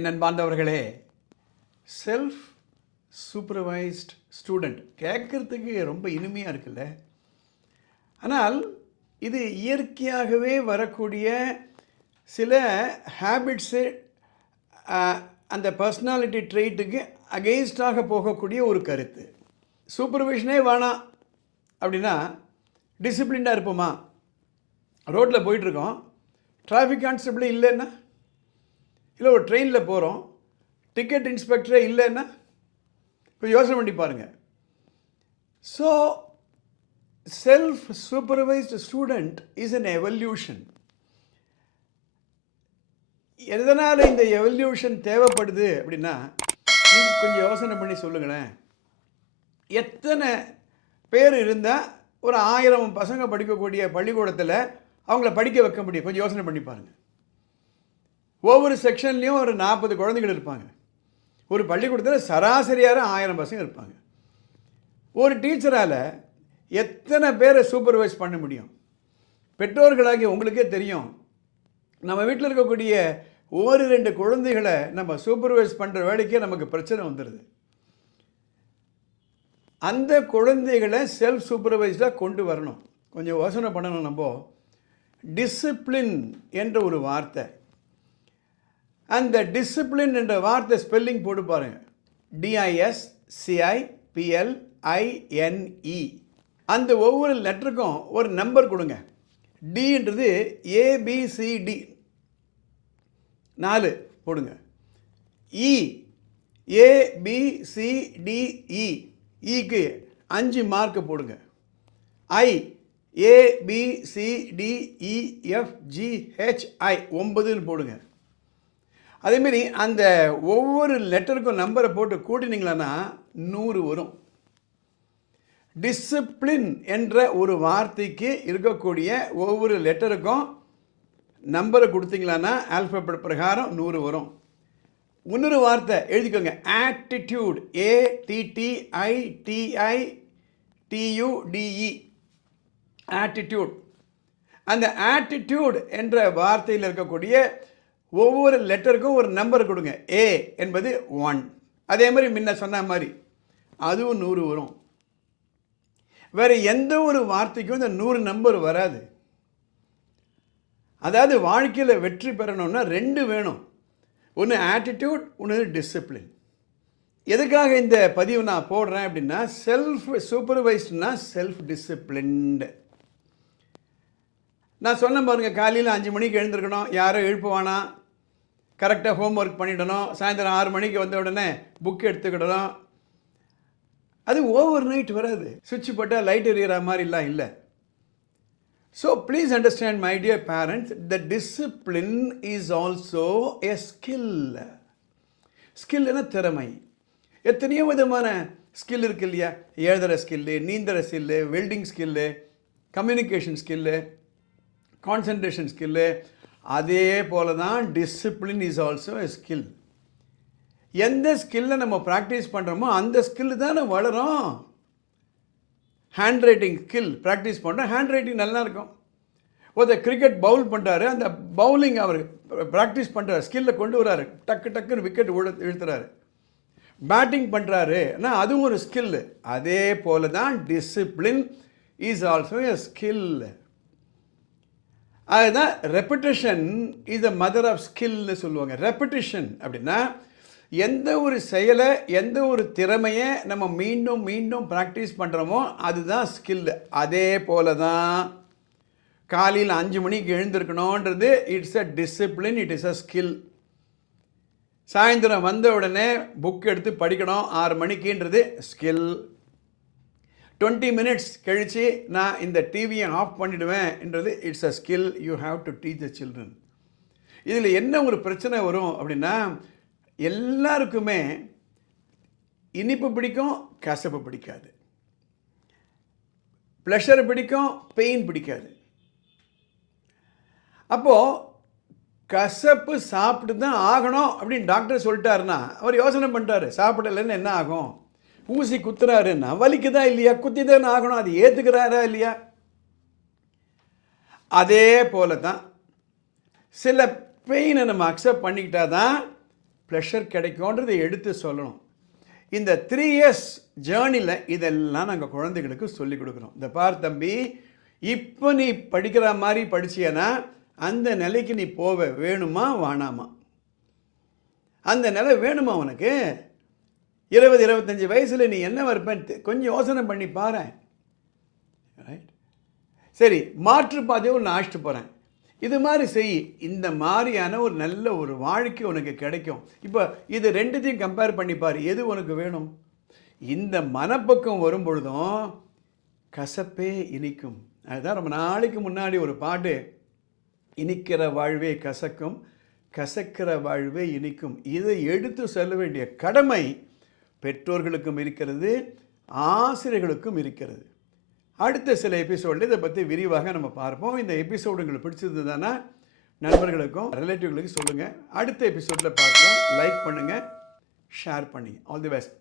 என் அன்பாண்டவர்களே self supervised student கேட்குறதுக்கு ரொம்ப இனிமையாக இருக்குல்ல ஆனால் இது இயற்கையாகவே வரக்கூடிய சில ஹேபிட்ஸு அந்த பர்சனாலிட்டி ட்ரெயிட்டுக்கு அகெயின்ஸ்டாக போகக்கூடிய ஒரு கருத்து சூப்பர்விஷனே வேணாம் அப்படின்னா டிசிப்ளின்டாக இருப்போமா ரோட்டில் போயிட்டுருக்கோம் டிராஃபிக் கான்ஸ்டபிள் இல்லைன்னா இல்லை ஒரு ட்ரெயினில் போகிறோம் டிக்கெட் இன்ஸ்பெக்டரே இல்லைன்னா இப்போ யோசனை பண்ணி பாருங்கள் so self supervised student is an evolution எதனால் இந்த எவல்யூஷன் தேவைப்படுது அப்படின்னா நீங்கள் கொஞ்சம் யோசனை பண்ணி சொல்லுங்களேன் எத்தனை பேர் இருந்தால் ஒரு ஆயிரம் பசங்க படிக்கக்கூடிய பள்ளிக்கூடத்தில் அவங்கள படிக்க வைக்க முடியும் கொஞ்சம் யோசனை பண்ணி பாருங்கள் ஒவ்வொரு செக்ஷன்லேயும் ஒரு நாற்பது குழந்தைகள் இருப்பாங்க ஒரு பள்ளிக்கூடத்தில் சராசரியாக ஆயிரம் பசங்க இருப்பாங்க ஒரு டீச்சரால் எத்தனை பேரை சூப்பர்வைஸ் பண்ண முடியும் பெற்றோர்களாகி உங்களுக்கே தெரியும் நம்ம வீட்டில் இருக்கக்கூடிய ஒரு ரெண்டு குழந்தைகளை நம்ம சூப்பர்வைஸ் பண்ணுற வேலைக்கே நமக்கு பிரச்சனை வந்துடுது அந்த குழந்தைகளை செல்ஃப் சூப்பர்வைஸ்டாக கொண்டு வரணும் கொஞ்சம் யோசனை பண்ணணும் நம்ம டிசிப்ளின் என்ற ஒரு வார்த்தை அந்த டிசிப்ளின் என்ற வார்த்தை ஸ்பெல்லிங் போட்டு பாருங்கள் டிஐஎஸ் சிஐ பிஎல் ஐஎன்இ அந்த ஒவ்வொரு லெட்டருக்கும் ஒரு நம்பர் கொடுங்க டின்றது ஏபிசிடி நாலு போடுங்க இ ஏபிசிடிஇ இக்கு அஞ்சு மார்க்கு போடுங்க ஐ ஏபிசிடிஇஎஃப்ஜிஹெச்ஐ ஒன்பதுன்னு போடுங்க அதேமாரி அந்த ஒவ்வொரு லெட்டருக்கும் நம்பரை போட்டு கூட்டினீங்களன்னா நூறு வரும் டிசிப்ளின் என்ற ஒரு வார்த்தைக்கு இருக்கக்கூடிய ஒவ்வொரு லெட்டருக்கும் நம்பரை கொடுத்தீங்களான்னா ஆல்ஃபபெட் பிரகாரம் நூறு வரும் இன்னொரு வார்த்தை எழுதிக்கோங்க attitude A T T I T I T U D E attitude அந்த ஆட்டிடியூட் என்ற வார்த்தையில் இருக்கக்கூடிய ஒவ்வொரு லெட்டருக்கும் ஒரு நம்பர் கொடுங்க ஏ என்பது ஒன் அதே மாதிரி முன்ன சொன்ன மாதிரி அதுவும் நூறு வரும் வேறு எந்த ஒரு வார்த்தைக்கும் இந்த நூறு நம்பர் வராது அதாவது வாழ்க்கையில் வெற்றி பெறணும்னா ரெண்டு வேணும் ஒன்று ஆட்டிடியூட் ஒன்று டிசிப்ளின் எதுக்காக இந்த பதிவு நான் போடுறேன் அப்படின்னா செல்ஃப் சூப்பர்வைஸ்டுனா செல்ஃப் டிசிப்ளின்டு நான் சொன்ன பாருங்கள் காலையில் அஞ்சு மணிக்கு எழுந்திருக்கணும் யாரும் எழுப்புவானா கரெக்டாக ஹோம் ஒர்க் பண்ணிடணும் சாயந்தரம் ஆறு மணிக்கு வந்த உடனே புக் எடுத்துக்கிடணும் அது ஓவர் நைட் வராது சுவிட்ச் போட்டால் லைட் எரியிற மாதிரிலாம் இல்லை so please understand my dear parents the discipline is also a skill ஸ்கில்னா திறமை எத்தனையோ விதமான ஸ்கில் இருக்கு இல்லையா எழுதுகிற skill நீந்துற skill welding skill communication skill concentration skill அதே போல் தான் discipline is also a skill எந்த ஸ்கில்லை நம்ம ப்ராக்டிஸ் பண்ணுறோமோ அந்த ஸ்கில்லு தானே வளரும் ஹேண்ட் ரைட்டிங் ஸ்கில் ப்ராக்டிஸ் பண்ணுறோம் ஹேண்ட் ரைட்டிங் நல்லா இருக்கும் ஒருத்தர் கிரிக்கெட் பவுல் பண்ணுறாரு அந்த பவுலிங் அவர் ப்ராக்டிஸ் பண்ணுறாரு ஸ்கில்லை கொண்டு வராரு டக்கு டக்குன்னு விக்கெட் உழு இழுத்துறாரு பேட்டிங் பண்ணுறாரு ஆனால் அதுவும் ஒரு ஸ்கில்லு அதே போல் தான் discipline is also a skill அதுதான் repetition is the mother of ஸ்கில்னு சொல்லுவாங்க ரெப்பிட்டேஷன் அப்படின்னா எந்த ஒரு செயலை எந்த ஒரு திறமையை நம்ம மீண்டும் மீண்டும் ப்ராக்டிஸ் பண்ணுறோமோ அதுதான் ஸ்கில் அதே போல தான் காலையில் அஞ்சு மணிக்கு எழுந்திருக்கணுன்றது it's a discipline it is a skill சாயந்தரம் வந்த உடனே புக் எடுத்து படிக்கணும் ஆறு மணிக்குன்றது ஸ்கில் டுவெண்ட்டி மினிட்ஸ் கழித்து நான் இந்த டிவியை ஆஃப் என்றது it's a skill you have to teach the children இதில் என்ன ஒரு பிரச்சனை வரும் அப்படின்னா எல்லாருக்குமே இனிப்பு பிடிக்கும் கசப்பு பிடிக்காது ப்ளஷர் பிடிக்கும் பெயின் பிடிக்காது அப்போது கசப்பு சாப்பிட்டு தான் ஆகணும் அப்படின்னு டாக்டர் சொல்லிட்டாருன்னா அவர் யோசனை பண்ணிட்டாரு சாப்பிடலைன்னு என்ன ஆகும் ஊசி குத்துறாருன்னா வலிக்குதா இல்லையா குத்தி ஆகணும் அது ஏற்றுக்கிறாரா இல்லையா அதே போல தான் சில பெயினை நம்ம அக்செப்ட் பண்ணிக்கிட்டா தான் ப்ரெஷர் கிடைக்கும்ன்றதை எடுத்து சொல்லணும் இந்த த்ரீ இயர்ஸ் ஜேர்னியில் இதெல்லாம் நாங்கள் குழந்தைகளுக்கு சொல்லிக் கொடுக்குறோம் இந்த பார் தம்பி இப்போ நீ படிக்கிற மாதிரி படிச்சியனா அந்த நிலைக்கு நீ போவே வேணுமா வானாமா அந்த நிலை வேணுமா உனக்கு இருபது இருபத்தஞ்சி வயசில் நீ என்ன வருப்பேன்னு கொஞ்சம் யோசனை பண்ணி பாரு ரைட் சரி மாற்று பாதையை ஒன்று அழைச்சிட்டு போகிறேன் இது மாதிரி செய் இந்த மாதிரியான ஒரு நல்ல ஒரு வாழ்க்கை உனக்கு கிடைக்கும் இப்போ இது ரெண்டுத்தையும் கம்பேர் பண்ணிப்பார் எது உனக்கு வேணும் இந்த மனப்பக்கம் வரும் பொழுதும் கசப்பே இனிக்கும் அதுதான் ரொம்ப நாளைக்கு முன்னாடி ஒரு பாட்டு இனிக்கிற வாழ்வே கசக்கும் கசக்கிற வாழ்வே இனிக்கும் இதை எடுத்து செல்ல வேண்டிய கடமை பெற்றோர்களுக்கும் இருக்கிறது ஆசிரியர்களுக்கும் இருக்கிறது அடுத்த சில எபிசோடில் இதை பற்றி விரிவாக நம்ம பார்ப்போம் இந்த எபிசோடு உங்களுக்கு தானே நண்பர்களுக்கும் ரிலேட்டிவ்களுக்கும் சொல்லுங்கள் அடுத்த எபிசோடில் பார்க்கலாம் லைக் பண்ணுங்கள் ஷேர் பண்ணுங்கள் ஆல் தி பெஸ்ட்